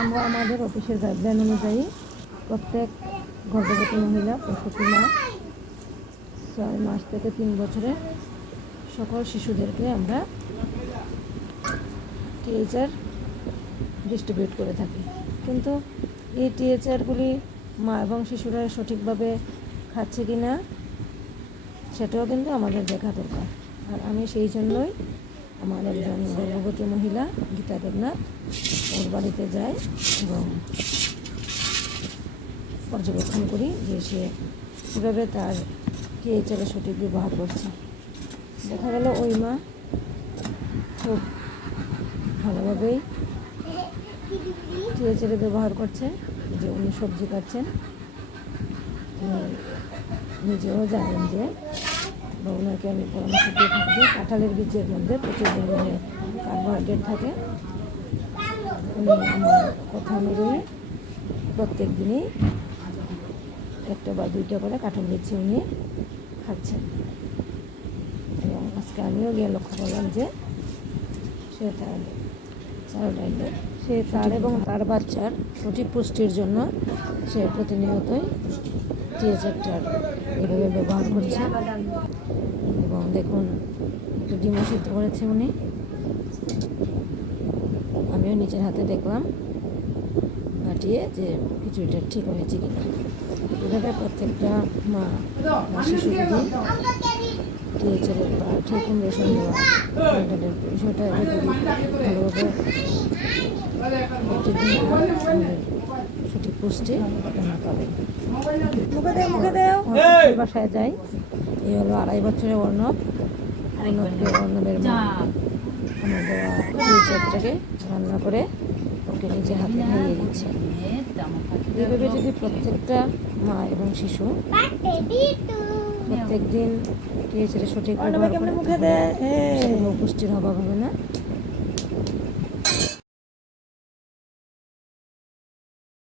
আমরা আমাদের অফিসের গাইডলাইন অনুযায়ী প্রত্যেক গর্ভবতী মহিলা, প্রসূতি মা, 6 মাস থেকে 3 বছরের সকল শিশুদেরকে আমরা টিএইচআর ডিস্ট্রিবিউট করে থাকি। কিন্তু এই টিএইচআরগুলি মা এবং শিশুরা সঠিকভাবে খাচ্ছে কি না সেটাও কিন্তু আমাদের দেখা দরকার। আর আমি সেই জন্যই আমার একজন গর্ভবতী মহিলা গীতা দেবনাথ, ওর বাড়িতে যাই এবং পর্যবেক্ষণ করি যে সে কীভাবে তার টিএইচআরের সঠিক ব্যবহার করছে। দেখা গেল ওই মা খুব ভালোভাবেই টিএইচআরের ব্যবহার করছে, যে উনি সবজি খাচ্ছেন, তিনি নিজেও জানেন যে, বা ওনাকে আমি পরামর্শ দিয়ে থাকি কাঁঠালের বীজের মধ্যে প্রচুর পরিমাণে কার্বোহাইড্রেট থাকে। উনি আমার কথা অনুযায়ী প্রত্যেক দিনই 1 বা 2টা করে কাঁঠাল বীজ উনি খাচ্ছেন। এবং আজকে আমিও গিয়ে লক্ষ্য করলাম যে সে তার এবং তার বাচ্চার সঠিক পুষ্টির জন্য সে প্রতিনিয়তই টিএইচআরটার এভাবে ব্যবহার করছে। এবং দেখুন একটু ডিমও সিদ্ধ করেছে উনি, আমিও নিজের হাতে দেখলাম ঘাটিয়ে যে খিচুড়িটা ঠিক হয়েছে কিনা। এভাবে প্রত্যেকটা মা শিশু যদি টিএইচআরের বা ঠিক ইনজেকশন দেওয়া বিষয়টা যদি ভালোভাবে সঠিক পুষ্টি রান্না পাবেন। বাসায় যাই, এই হলো 2.5 বছরের অর্ণবের মা আমার দেওয়া টিএইচআরটাকে রান্না করে ওকে নিজের হাতে খাইয়ে দিচ্ছে। এইভাবে যদি প্রত্যেকটা মা এবং শিশু প্রত্যেক দিন টিএইচআরের সঠিক ব্যবহার করে পুষ্টির অভাব হবে না।